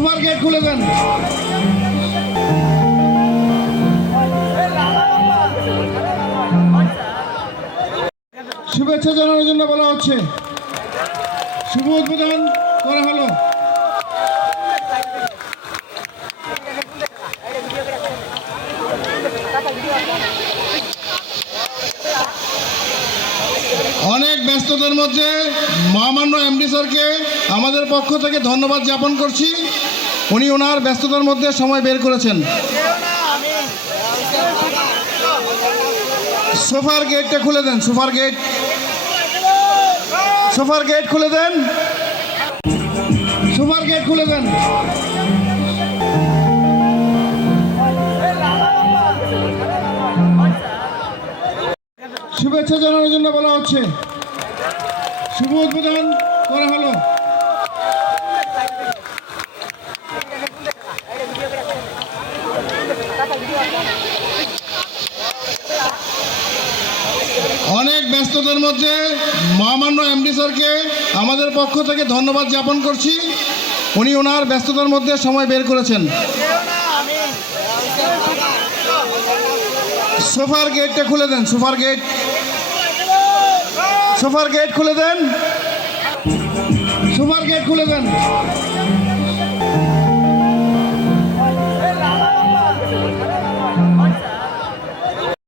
Super gate খুলে দেন। শুভেচ্ছা জানানোর জন্য বলা হচ্ছে। শুভ উদ্বোধন করা হলো। অনেক ব্যস্ততার মধ্যে মহামান্য এমডি স্যারকে আমাদের পক্ষ থেকে ধন্যবাদ জ্ঞাপন করছি উনি ওনার ব্যস্ততার মধ্যে সময় বের করেছেন সোফার গেটটা খুলে দেন সোফার গেট সোফার গেট খুলে দেন সোফার গেট খুলে দেন শুভেচ্ছা জানানোর জন্য বলা হচ্ছে শুভ উদ্বোধন করা হলো অনেক ব্যস্ততার মধ্যে মহামান্য এমডি স্যারকে আমাদের পক্ষ থেকে ধন্যবাদ জ্ঞাপন করছি। উনি ওনার ব্যস্ততার মধ্যে সময় বের করেছেন। সোফার গেটটা খুলে দেন, সোফার গেট সোফার গেট খুলে দেন। সোফার গেট খুলে দেন।